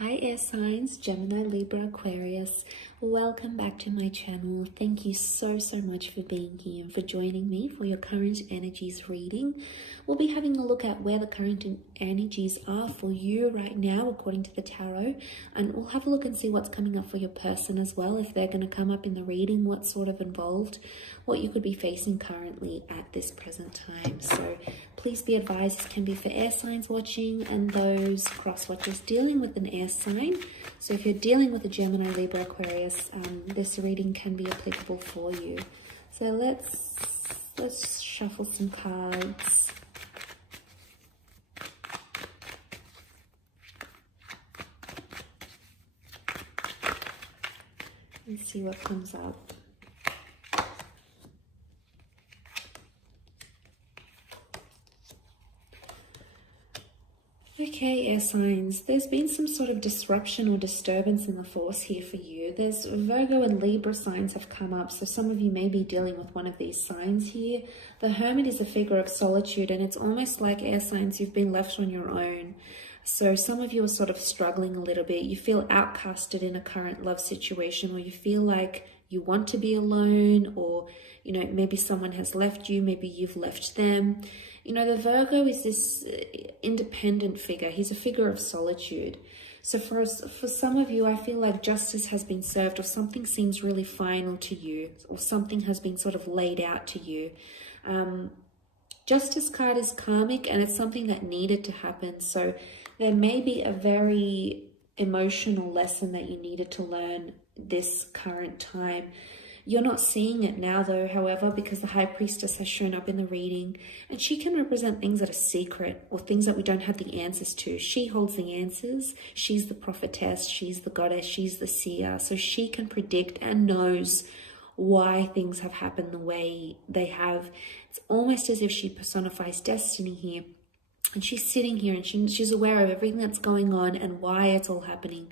Hi air signs, Gemini, Libra, Aquarius. Welcome back to my channel. Thank you so much for being here and for joining me for your current energies reading. We'll be having a look at where the current energies are for you right now according to the tarot, and we'll have a look and see what's coming up for your person as well, if they're going to come up in the reading, what's sort of involved, what you could be facing currently at this present time. So please be advised, this can be for air signs watching and those cross watchers dealing with an air sign. So if you're dealing with a Gemini, Libra, Aquarius, this reading can be applicable for you. So let's shuffle some cards. And see what comes up. Okay, air signs, there's been some sort of disruption or disturbance in the force here for you. There's Virgo and Libra signs have come up, so some of you may be dealing with one of these signs here. The Hermit is a figure of solitude, and it's almost like air signs, you've been left on your own. So some of you are sort of struggling a little bit. You feel outcasted in a current love situation, or you feel like you want to be alone, or, you know, maybe someone has left you, maybe you've left them. You know, the Virgo is this independent figure. He's a figure of solitude. So for some of you, I feel like justice has been served, or something seems really final to you, or something has been sort of laid out to you. Justice card is karmic, and it's something that needed to happen. So there may be a very emotional lesson that you needed to learn this current time. You're not seeing it now though, however, because the High Priestess has shown up in the reading, and she can represent things that are secret or things that we don't have the answers to. She holds the answers. She's the prophetess. She's the goddess. She's the seer. So she can predict and knows why things have happened the way they have. It's almost as if she personifies destiny here. And she's sitting here and she's aware of everything that's going on and why it's all happening.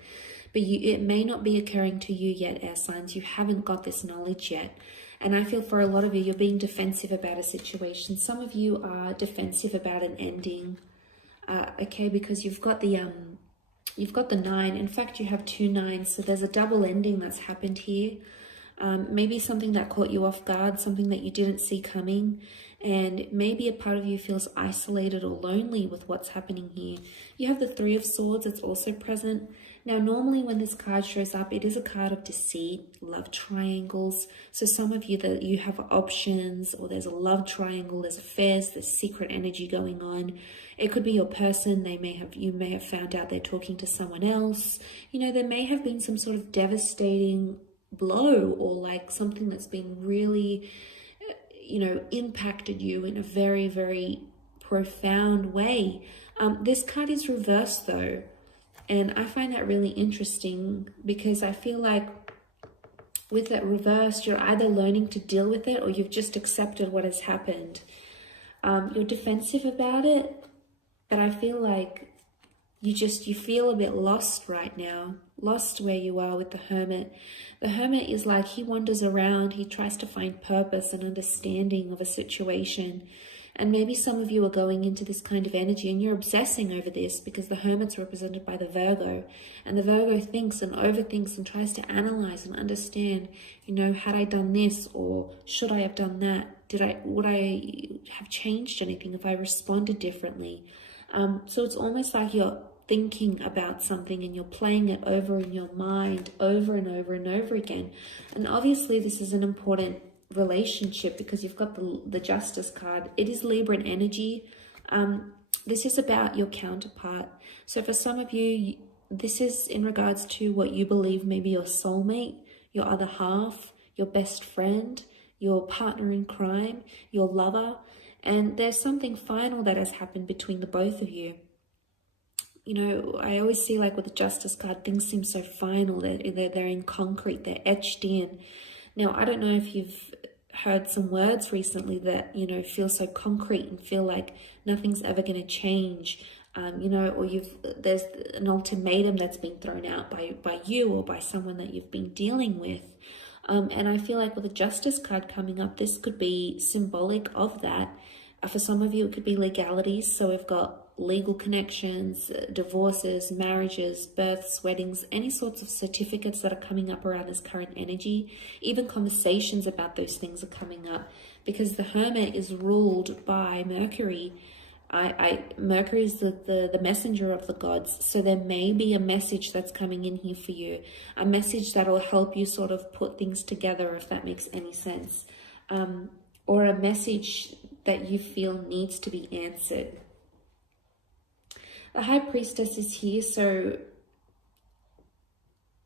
But it may not be occurring to you yet, air signs. You haven't got this knowledge yet. And I feel for a lot of you, you're being defensive about a situation. Some of you are defensive about an ending, okay, because you've got the 9. In fact, you have 2 9s, so there's a double ending that's happened here. Maybe something that caught you off guard, something that you didn't see coming, and maybe a part of you feels isolated or lonely with what's happening here. You have the 3 of Swords, it's also present. Now, normally when this card shows up, it is a card of deceit, love triangles. So some of you, that you have options, or there's a love triangle, there's affairs, there's secret energy going on. It could be your person. You may have found out they're talking to someone else. You know, there may have been some sort of devastating blow, or like something that's been really, you know, impacted you in a very, very profound way. This card is reversed though. And I find that really interesting, because I feel like with that reversed, you're either learning to deal with it, or you've just accepted what has happened. You're defensive about it, but I feel like you feel a bit lost right now, lost where you are with the Hermit. The Hermit is like, he wanders around, he tries to find purpose and understanding of a situation. And maybe some of you are going into this kind of energy and you're obsessing over this, because the Hermit's represented by the Virgo. And the Virgo thinks and overthinks and tries to analyze and understand, you know, had I done this, or should I have done that? Would I have changed anything if I responded differently? So it's almost like you're thinking about something and you're playing it over in your mind over and over and over again. And obviously this is an important relationship, because you've got the Justice card. It is Libran energy. This is about your counterpart. So for some of you, this is in regards to what you believe maybe your soulmate, your other half, your best friend, your partner in crime, your lover. And there's something final that has happened between the both of you. You know, I always see, like with the Justice card, things seem so final. They're in concrete, they're etched in. Now, I don't know if you've heard some words recently that, you know, feel so concrete and feel like nothing's ever going to change, you know, or there's an ultimatum that's been thrown out by you or by someone that you've been dealing with. And I feel like with the Justice card coming up, this could be symbolic of that. For some of you, it could be legalities. So we've got legal connections, divorces, marriages, births, weddings, any sorts of certificates that are coming up around this current energy. Even conversations about those things are coming up, because the Hermit is ruled by Mercury. Mercury is the messenger of the gods. So there may be a message that's coming in here for you, a message that will help you sort of put things together, if that makes any sense, or a message that you feel needs to be answered. The High Priestess is here, so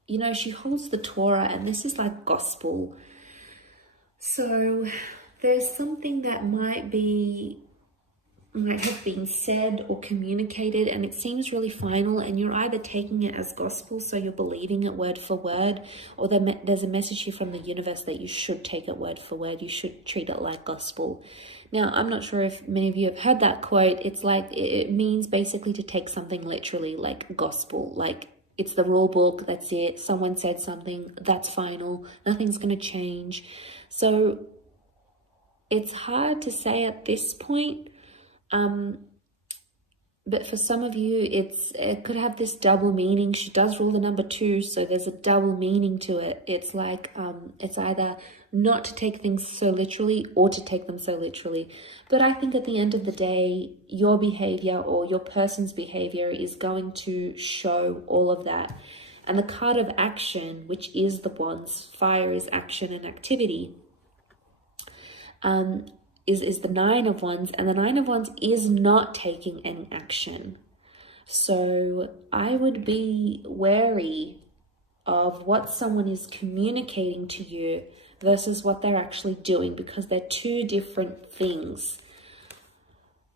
you know, she holds the Torah, and this is like gospel. So there's something that might have been said or communicated, and it seems really final, and you're either taking it as gospel, so you're believing it word for word, or there's a message here from the universe that you should take it word for word. You should treat it like gospel. Now, I'm not sure if many of you have heard that quote. It's like, it means basically to take something literally, like gospel, like it's the rule book, that's it. Someone said something, that's final, nothing's going to change. So it's hard to say at this point. But for some of you, it could have this double meaning. She does rule the number 2, so there's a double meaning to it. It's like, it's either not to take things so literally or to take them so literally. But I think at the end of the day, your behavior or your person's behavior is going to show all of that. And the card of action, which is the Wands, fire is action and activity, is the Nine of Wands, and the Nine of Wands is not taking any action. So I would be wary of what someone is communicating to you versus what they're actually doing, because they're two different things.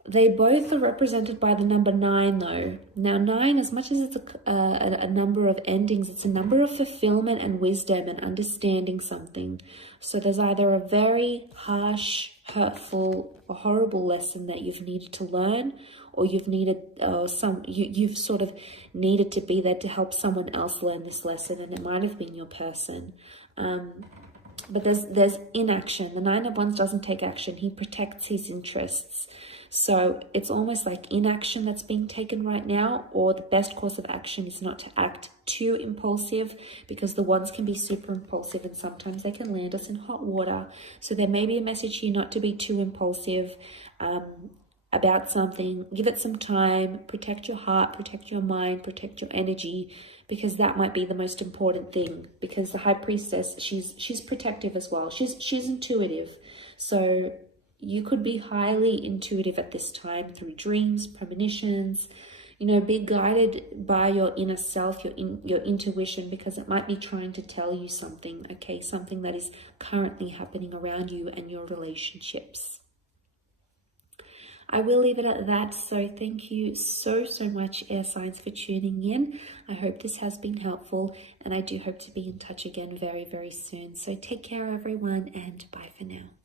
They both are represented by the number 9 though. Now 9, as much as it's a number of endings, it's a number of fulfillment and wisdom and understanding something. So there's either a very harsh, hurtful, or horrible lesson that you've needed to learn, or you've sort of needed to be there to help someone else learn this lesson, and it might have been your person. But there's inaction. The Nine of Wands doesn't take action. He protects his interests. So it's almost like inaction that's being taken right now, or the best course of action is not to act too impulsive, because the Wands can be super impulsive and sometimes they can land us in hot water. So there may be a message here not to be too impulsive about something. Give it some time, protect your heart, protect your mind, protect your energy, because that might be the most important thing. Because the High Priestess, she's protective as well. She's intuitive. So you could be highly intuitive at this time through dreams, premonitions. You know, be guided by your inner self, your intuition, because it might be trying to tell you something, okay? Something that is currently happening around you and your relationships. I will leave it at that. So thank you so much, air signs, for tuning in. I hope this has been helpful, and I do hope to be in touch again very, very soon. So take care, everyone, and bye for now.